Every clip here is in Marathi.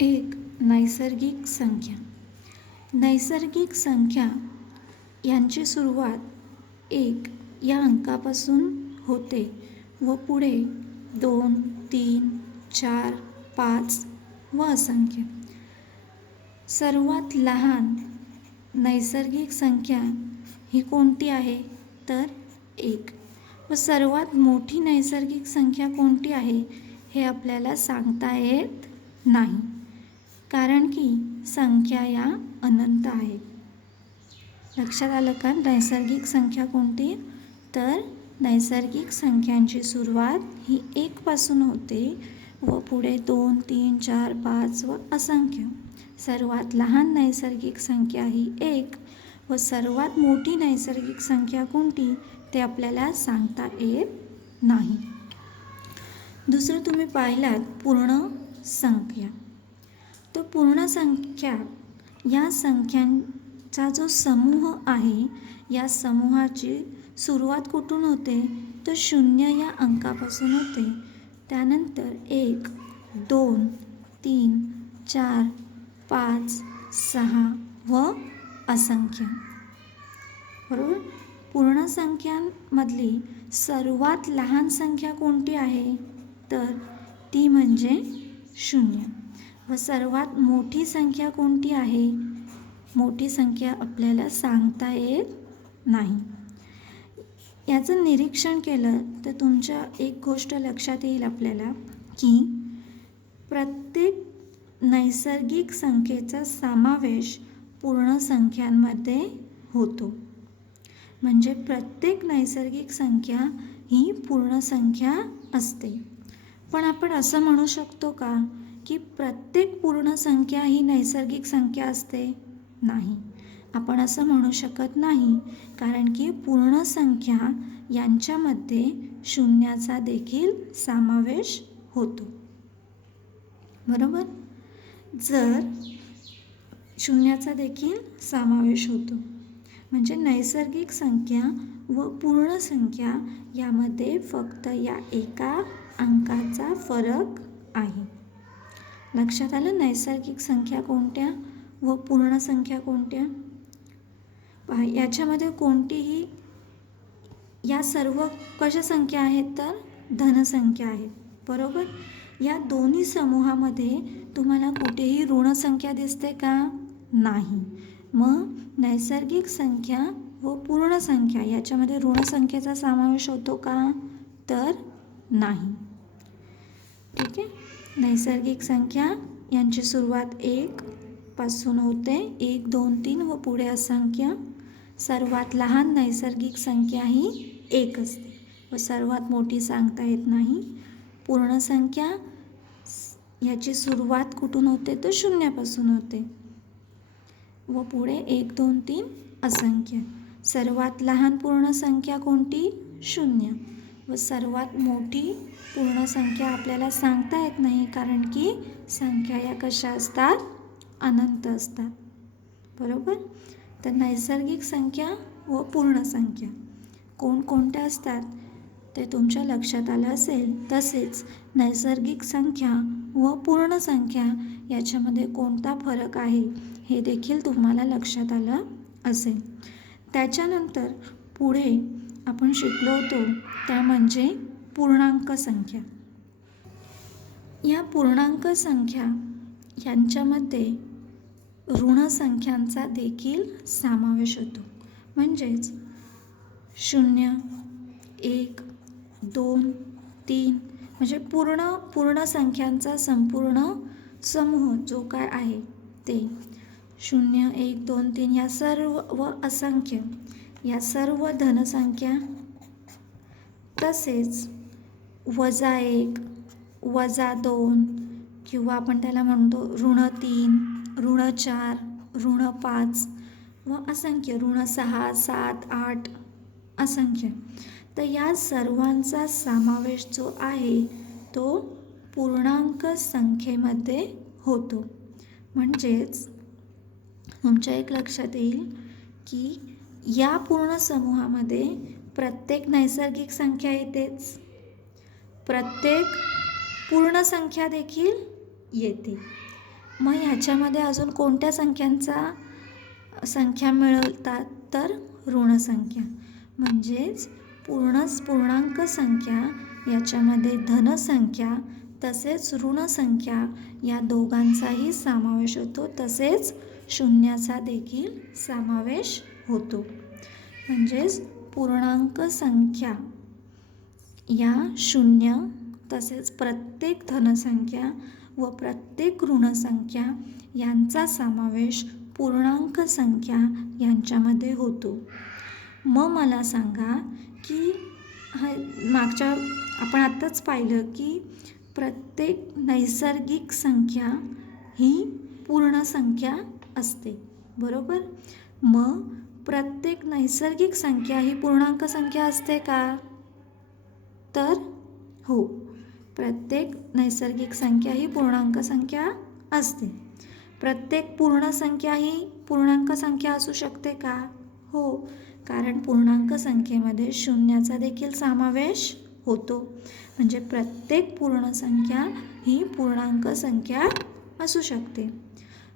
एक नैसर्गिक संख्या. नैसर्गिक संख्या यांची सुरुवात 1 या अंकापासून होते व पुढे 2, 3, 4, 5 व असंख्य. सर्वात लहान नैसर्गिक संख्या ही कोणती आहे तर 1. व सर्वात मोठी नैसर्गिक संख्या कोणती आहे हे आपल्याला सांगता येत नाही, कारण की संख्या या अनंत आहेत. लक्षात आलं का? नैसर्गिक संख्या कोणती तर नैसर्गिक संख्यांची सुरुवात ही 1 पासून होते व पुढे 2, 3, 4, 5 व असंख्य. सर्वात लहान नैसर्गिक संख्या ही 1 व सर्वात मोठी नैसर्गिक संख्या कोणती ते आपल्याला सांगता येत नाही. दुसरं तुम्ही पाहिलात पूर्ण संख्या. तर पूर्ण संख्या या संख्यांचा जो समूह आहे या समूहाची सुरुवात कुठून होते तर 0 या अंकापासून होते. त्यानंतर 1, 2, 3, 4, 5, 6 व असंख्य. बरोबर. पूर्ण संख्यांमधली सर्वात लहान संख्या कोणती आहे तर ती म्हणजे 0. व सर्वात मोठी संख्या कोणती आहे? मोठी संख्या आपल्याला सांगता येत नाही. याचं निरीक्षण केलं तर तुमच्या एक गोष्ट लक्षात येईल आपल्याला की प्रत्येक नैसर्गिक संख्येचा समावेश पूर्ण संख्यांमध्ये होतो. म्हणजे प्रत्येक नैसर्गिक संख्या ही पूर्ण संख्या असते. पण आपण असं म्हणू शकतो का की प्रत्येक पूर्ण संख्या ही नैसर्गिक संख्या असते? नाही, आपण असं म्हणू शकत नाही, कारण की पूर्ण संख्या यांच्यामध्ये शून्याचा देखील समावेश होतो. बरोबर. जर शून्याचा देखील समावेश होतो म्हणजे नैसर्गिक संख्या व पूर्ण संख्या यामध्ये फक्त या एका अंकाचा फरक आहे. लक्षात आलं? नैसर्गिक संख्या कोणत्या व पूर्ण संख्या कोणत्या? पहा, याच्यामध्ये कोणतीही या सर्व कशा संख्या आहेत तर धनसंख्या आहेत. बरोबर. या दोन्ही समूहामध्ये तुम्हाला कुठेही ऋण संख्या दिसते का? नाही. मग नैसर्गिक संख्या व पूर्ण संख्या याच्यामध्ये ऋण संख्येचा समावेश होतो का तर नाही. ठीक आहे. नैसर्गिक संख्या यांची सुरुवात 1 पासून होते, 1, 2, 3 व पुढे असंख्य. सर्वात लहान नैसर्गिक संख्या ही 1 असते व सर्वात मोठी सांगता येत नाही. पूर्ण संख्या याची सुरुवात कुठून होते तर 0 पासून होते व पुढे 1, 2, 3 असंख्य. सर्वात लहान पूर्ण संख्या कोणती? 0. व सर्वात मोठी पूर्ण संख्या आपल्याला सांगता येत नाही, कारण की संख्या या कशा असतात? अनंत असतात. बरोबर. तर नैसर्गिक संख्या व पूर्ण संख्या कोणकोणत्या असतात ते तुमच्या लक्षात आलं असेल. तसेच नैसर्गिक संख्या व पूर्ण संख्या याच्यामध्ये कोणता फरक आहे हे देखील तुम्हाला लक्षात आलं असेल. त्याच्यानंतर पुढे आपण शिकलो होतो त्या म्हणजे पूर्णांक संख्या. या पूर्णांक संख्या यांच्यामध्ये ऋण संख्यांचा देखील समावेश होतो. म्हणजेच 0, 1, 2, 3 म्हणजे पूर्ण संख्यांचा संपूर्ण समूह जो काय आहे ते 0, 1, 2, 3 या सर्व व असंख्य या सर्व धनसंख्या. तसेच -1, -2 किंवा आपण त्याला म्हणतो -3, -4, -5 व असंख्य -6, 7, 8 असंख्य. तर या सर्वांचा समावेश जो आहे तो पूर्णांक संख्येमध्ये होतो. म्हणजेच तुमच्या एक लक्षात येईल की या पूर्ण समूहामध्ये प्रत्येक नैसर्गिक संख्या येतेच, प्रत्येक पूर्ण संख्या देखील येते. मग ह्याच्यामध्ये अजून कोणत्या संख्या मिळतात तर ऋण संख्या. म्हणजेच पूर्णांक संख्या याच्यामध्ये धनसंख्या तसेच ऋण संख्या या दोघांचाही समावेश होतो, तसेच शून्याचा देखील समावेश होतो. म्हणजेच पूर्णांक संख्या या शून्य तसेच प्रत्येक धनसंख्या व प्रत्येक ऋणसंख्या यांचा समावेश पूर्णांक संख्या यांच्यामध्ये होतो. मग मला सांगा की मागच्या आपण आत्ताच पाहिलं की प्रत्येक नैसर्गिक संख्या ही पूर्ण संख्या असते, बरोबर. मग प्रत्येक नैसर्गिक संख्या ही पूर्णांक संख्या असते का? तर हो, प्रत्येक नैसर्गिक संख्या ही पूर्णांक संख्या असते. प्रत्येक पूर्ण संख्या ही पूर्णांक संख्या असू शकते का? हो, कारण पूर्णांक संख्येमध्ये शून्याचा देखील समावेश होतो. म्हणजे प्रत्येक पूर्ण संख्या ही पूर्णांक संख्या असू शकते.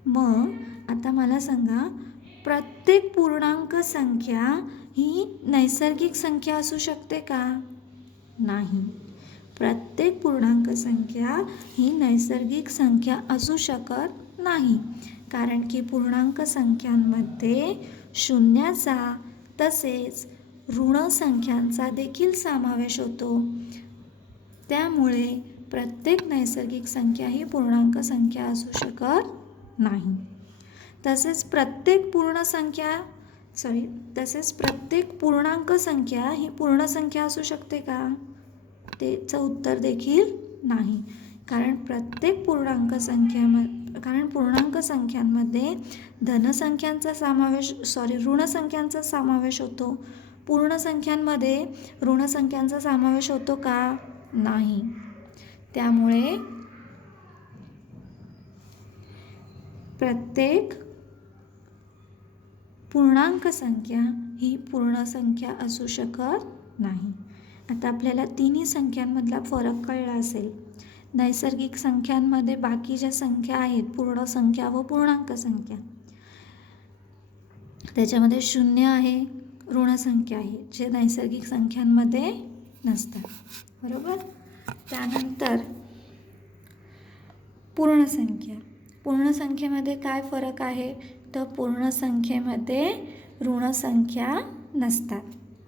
मग आता मला सांगा, प्रत्येक पूर्णांक संख्या ही नैसर्गिक संख्या असू शकते का? नाही, प्रत्येक पूर्णांक संख्या ही नैसर्गिक संख्या असू शकत नाही. कारण की पूर्णांक संख्यांमध्ये शून्याचा तसेच ऋण संख्यांचा देखील समावेश होतो. त्यामुळे प्रत्येक नैसर्गिक संख्या ही पूर्णांक संख्या असू शकत नाही. तसेच प्रत्येक पूर्णांक संख्या ही पूर्ण संख्या असू शकते का? त्याचं उत्तर देखील नाही. कारण पूर्णांक संख्यांमध्ये ऋण संख्यांचा समावेश होतो. पूर्ण संख्यांमध्ये ऋण संख्यांचा समावेश होतो का? नाही. त्यामुळे प्रत्येक पूर्णांक संख्या ही पूर्ण संख्या असू शकत नाही. आता आपल्याला तिन्ही संख्यांमधला फरक कळला असेल. नैसर्गिक संख्यांमध्ये बाकी ज्या संख्या आहेत, पूर्ण संख्या व पूर्णांक संख्या, त्याच्यामध्ये शून्य आहे, ऋण संख्या आहे, जे नैसर्गिक संख्यांमध्ये नसतात, बरोबर. त्यानंतर पूर्ण संख्येमध्ये काय फरक आहे? तर पूर्ण संख्येमध्ये ऋण संख्या नसतात.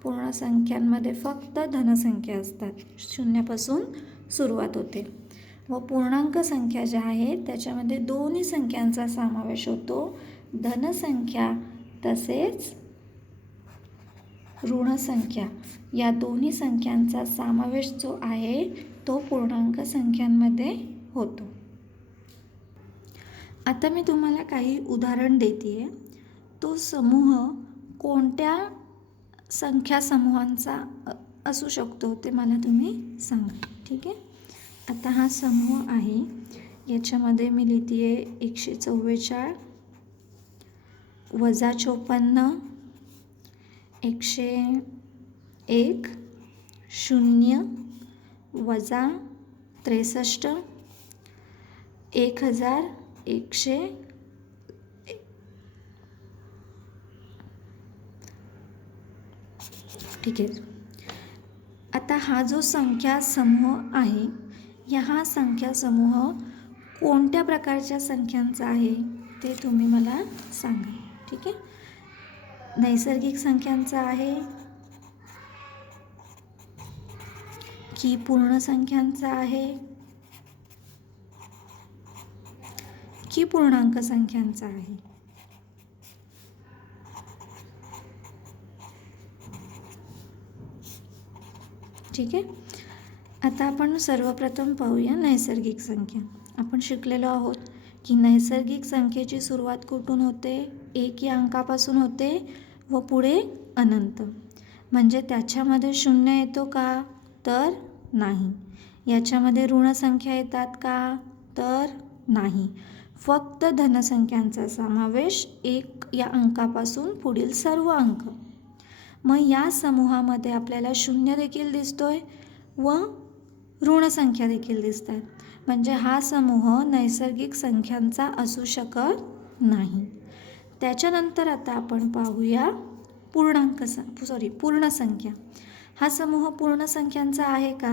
पूर्ण संख्यांमध्ये फक्त धनसंख्या असतात. शून्यापासून सुरुवात होते. व पूर्णांक संख्या ज्या आहेत त्याच्यामध्ये दोन्ही संख्यांचा समावेश होतो. धनसंख्या तसेच ऋण संख्या या दोन्ही संख्यांचा समावेश जो आहे तो पूर्णांक संख्यांमध्ये होतो. आता मी तुम्हाला काही उदाहरण देते. तो समूह कोणत्या संख्या समूहांचा असू शकतो ते मला तुम्ही सांगा, ठीक आहे. आता हा समूह आहे, याच्यामध्ये मी लिहिते आहे 144 वजा 54 101 0 वजा 63 1100 ठीक आहे. आता हा जो संख्या समूह आहे, हा संख्या समूह कोणत्या प्रकारच्या संख्यांचा आहे ते तुम्ही मला सांगा, ठीक आहे. नैसर्गिक संख्यांचा आहे की पूर्ण संख्यांचा आहे की पूर्णांक संख्यांचा आहे? ठीक आहे. आता आपण सर्वप्रथम पाहूया नैसर्गिक संख्या. आपण शिकलेलो आहोत की नैसर्गिक संख्येची सुरुवात कुठून होते? 1 या अंकापासून होते व पुढे अनंत. म्हणजे त्याच्यामध्ये शून्य येतो का? तर नाही. याच्यामध्ये ऋण संख्या येतात का? तर नाही. फक्त धनसंख्यांचा समावेश 1 या अंकापासून पुढील सर्व अंक. मग या समूहामध्ये आपल्याला शून्य देखील दिसतोय व ऋण संख्या देखील दिसतात. म्हणजे हा समूह नैसर्गिक संख्यांचा असू शकत नाही. त्याच्यानंतर आता आपण पाहूया पूर्ण संख्या. हा समूह पूर्ण संख्यांचा आहे का?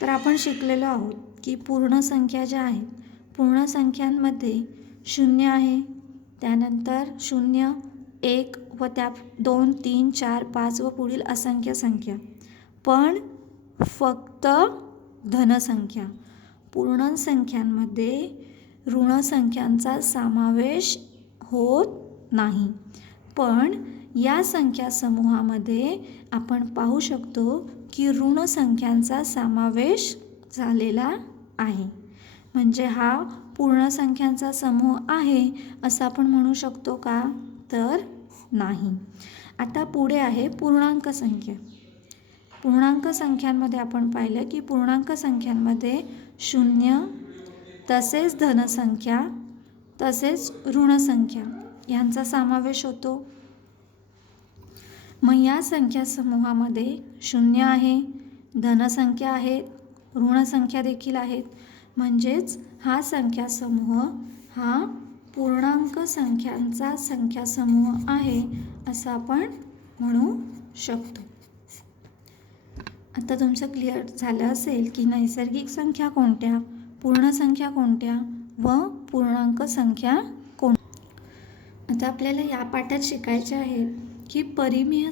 तर आपण शिकलेलो आहोत की पूर्ण संख्या ज्या आहेत, पूर्ण संख्यांमध्ये 0 आहे, त्यानंतर 0, 1 व त्या 2, 3, 4, 5 व पुढील असंख्य संख्या, पण फक्त धनसंख्या. पूर्ण संख्यांमध्ये ऋण संख्यांचा समावेश होत नाही. पण या संख्या समूहामध्ये आपण पाहू शकतो की ऋण संख्यांचा समावेश झालेला आहे. म्हणजे हा पूर्ण संख्यांचा समूह आहे असं आपण म्हणू शकतो का? तर नाही. आता पुढे आहे पूर्णांक संख्या. पूर्णांक संख्यांमध्ये आपण पाहिलं की पूर्णांक संख्यांमध्ये 0, तसेच धनसंख्या, तसेच ऋणसंख्या यांचा समावेश होतो. मग या संख्या समूहामध्ये 0 आहे, धनसंख्या आहेत, ऋणसंख्या देखील आहेत. म्हणजेच हा संख्या समूह हा पूर्णांक संख्यांचा संख्या समूह आहे असं आपण म्हणू शकतो. आता तुमचं क्लिअर झालं असेल की नैसर्गिक संख्या कोणत्या, पूर्ण संख्या कोणत्या व पूर्णांक संख्या कोणत्या. आता आपल्याला या पाठात शिकायचे आहे की परिमेय